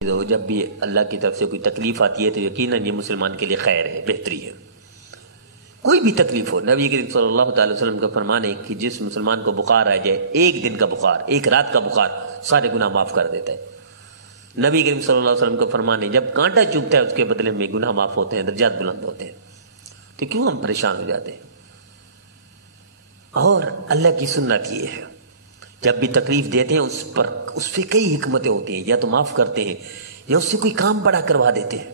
تو جب بھی اللہ کی طرف سے کوئی تکلیف آتی ہے تو یقیناً یہ مسلمان کے لیے خیر ہے، بہتری ہے۔ کوئی بھی تکلیف ہو، نبی کریم صلی اللہ تعالی وسلم کا فرمان ہے کہ جس مسلمان کو بخار آ جائے، ایک دن کا بخار، ایک رات کا بخار سارے گناہ معاف کر دیتا ہے۔ نبی کریم صلی اللہ علیہ وسلم کا فرمان ہے جب کانٹا چبھتا ہے اس کے بدلے میں گناہ معاف ہوتے ہیں، درجات بلند ہوتے ہیں۔ تو کیوں ہم پریشان ہو جاتے ہیں؟ اور اللہ کی سنت یہ ہے جب بھی تکلیف دیتے ہیں اس پہ کئی حکمتیں ہوتی ہیں، یا تو معاف کرتے ہیں یا اس سے کوئی کام بڑا کروا دیتے ہیں۔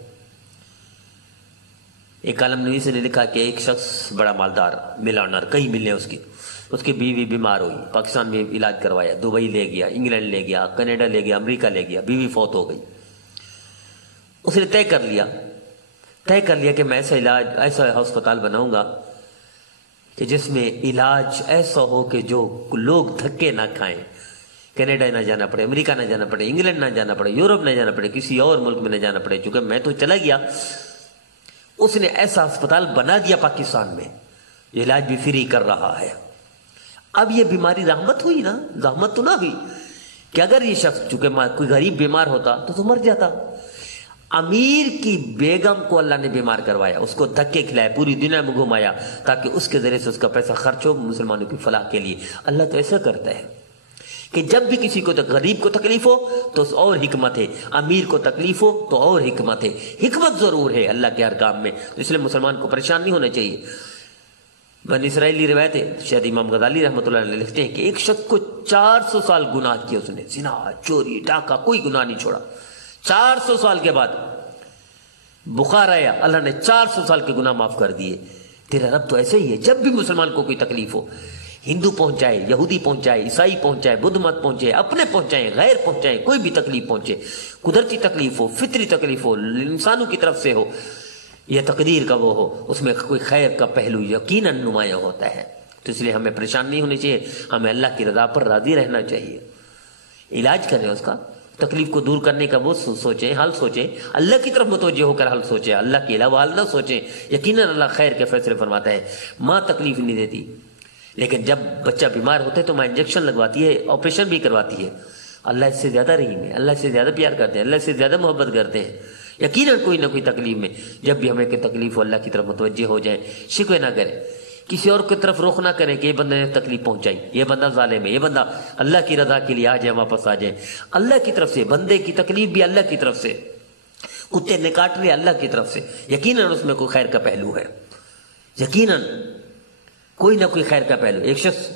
ایک عالم نویس نے لکھا کہ ایک شخص بڑا مالدار ملانر، کئی ملیں اس کی بیوی بیمار ہوئی، پاکستان میں علاج کروایا، دبئی لے گیا، انگلینڈ لے گیا، کینیڈا لے گیا، امریکہ لے گیا، بیوی فوت ہو گئی۔ اس نے طے کر لیا کہ میں ایسا ہسپتال بناؤں گا کہ جس میں علاج ایسا ہو کہ جو لوگ دھکے نہ کھائیں، کینیڈا نہ جانا پڑے، امریکہ نہ جانا پڑے، انگلینڈ نہ جانا پڑے، یورپ نہ جانا پڑے، کسی اور ملک میں نہ جانا پڑے، چونکہ میں تو چلا گیا۔ اس نے ایسا ہسپتال بنا دیا پاکستان میں، علاج بھی فری کر رہا ہے۔ اب یہ بیماری رحمت ہوئی نا، زحمت تو نہ ہوئی کہ اگر یہ شخص چونکہ کوئی غریب بیمار ہوتا تو مر جاتا۔ امیر کی بیگم کو اللہ نے بیمار کروایا، اس کو دھکے کھلائے، پوری دنیا میں گھمایا تاکہ اس کے ذریعے سے اس کا پیسہ خرچ ہو مسلمانوں کی فلاح کے لیے۔ اللہ تو ایسا کرتا ہے کہ جب بھی کسی کو غریب کو تکلیف ہو تو اور حکمت ہے، امیر کو تکلیف ہو تو اور حکمت ہے۔ حکمت ضرور ہے اللہ کے ہر کام میں، اس لیے مسلمان کو پریشان نہیں ہونا چاہیے۔ بنی اسرائیلی روایت ہے، شاید امام غزالی رحمۃ اللہ علیہ لکھتے ہیں کہ ایک شخص کو 400 سال گناہ کیا، اس نے زنا، چوری، ڈاکہ، کوئی گناہ نہیں چھوڑا۔ 400 سال کے بعد بخار آیا، اللہ نے 400 سال کے گناہ معاف کر دیے۔ تیرا رب تو ایسے ہی ہے، جب بھی مسلمان کو کوئی تکلیف ہو، ہندو پہنچائے، یہودی پہنچائے، عیسائی پہنچائے، بدھ مت پہنچے، اپنے پہنچائیں، غیر پہنچائیں، کوئی بھی تکلیف پہنچے، قدرتی تکلیف ہو، فطری تکلیف ہو، انسانوں کی طرف سے ہو یا تقدیر کا وہ ہو، اس میں کوئی خیر کا پہلو یقیناً نمایاں ہوتا ہے۔ تو اس لیے ہمیں پریشان نہیں ہونے چاہیے، ہمیں اللہ کی رضا پر راضی رہنا چاہیے۔ علاج کریں اس کا، تکلیف کو دور کرنے کا وہ سوچیں، حل سوچیں، اللہ کی طرف متوجہ ہو کر حل سوچیں، اللہ کے علاوہ حل نہ سوچیں۔ یقیناً اللہ خیر کے فیصلے فرماتا ہے۔ ماں تکلیف نہیں دیتی، لیکن جب بچہ بیمار ہوتا ہے تو ماں انجیکشن لگواتی ہے، آپریشن بھی کرواتی ہے۔ اللہ اس سے زیادہ رحیم ہے، اللہ اس سے زیادہ پیار کرتے ہیں، اللہ اس سے زیادہ محبت کرتے ہیں۔ یقیناً کوئی نہ کوئی تکلیف میں جب بھی ہمیں کوئی تکلیف ہو اللہ کی طرف متوجہ ہو جائیں، شکوے نہ کریں، کسی اور کی طرف رخ نہ کریں کہ یہ بندے نے تکلیف پہنچائی، یہ بندہ ظالم ہے، یہ بندہ اللہ کی رضا کے لیے آ جائے، واپس آ جائیں۔ اللہ کی طرف سے بندے کی تکلیف بھی اللہ کی طرف سے، کتے نے کاٹ لیا اللہ کی طرف سے، یقیناً اس میں کوئی خیر کا پہلو ہے، یقیناً کوئی نہ کوئی خیر کا پہلو۔ ایک شخص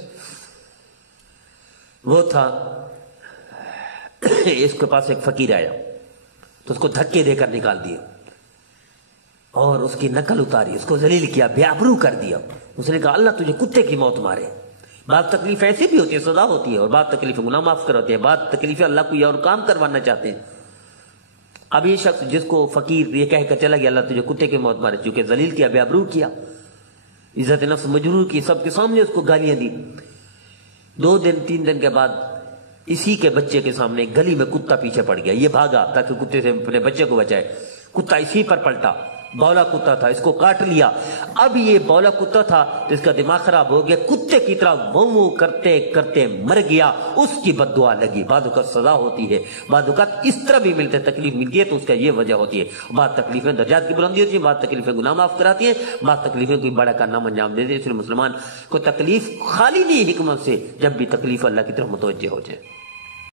وہ تھا، اس کے پاس ایک فقیر آیا تو اس کو دھکے دے کر نکال دیا اور اس کی نقل اتاری، اس کو ذلیل کیا، بے آبرو کر دیا۔ اس نے کہا اللہ تجھے کتے کی موت مارے۔ بعض تکلیف ایسی بھی ہوتی ہے، سزا ہوتی ہے، اور بعض تکلیف گناہ معاف کراتی ہے، بعض تکلیفیں اللہ کو یہ اور کام کروانا چاہتے ہیں۔ اب یہ شخص جس کو فقیر یہ کہہ کر چلا گیا اللہ تجھے کتے کی موت مارے، چونکہ ذلیل کیا، بے آبرو کیا، عزت نفس مجرور کی، سب کے سامنے اس کو گالیاں دی۔ 2 دن 3 دن کے بعد اسی کے بچے کے سامنے گلی میں کتا پیچھے پڑ گیا، یہ بھاگا تاکہ کتے سے اپنے بچے کو بچائے، کتا اسی پر پلٹا، بولا کتا تھا، اس کو کاٹ لیا۔ اب یہ بولا کتا تھا تو اس کا دماغ خراب ہو گیا، کتے کی طرح وہ کرتے کرتے مر گیا، اس کی بد دعا لگی۔ بعض اوقات سزا ہوتی ہے، بعض اوقات اس طرح بھی ملتے، تکلیف ملتی ہے تو اس کا یہ وجہ ہوتی ہے۔ بعض تکلیفیں درجات کی بلندی ہوتی ہے، بعض تکلیفیں گناہ معاف کراتی ہیں، بعض تکلیفیں کوئی بڑا کارنامہ انجام دیتی ہے۔ اس لیے مسلمان کو تکلیف خالی نہیں حکمت سے، جب بھی تکلیف اللہ کی طرف متوجہ ہو جائے۔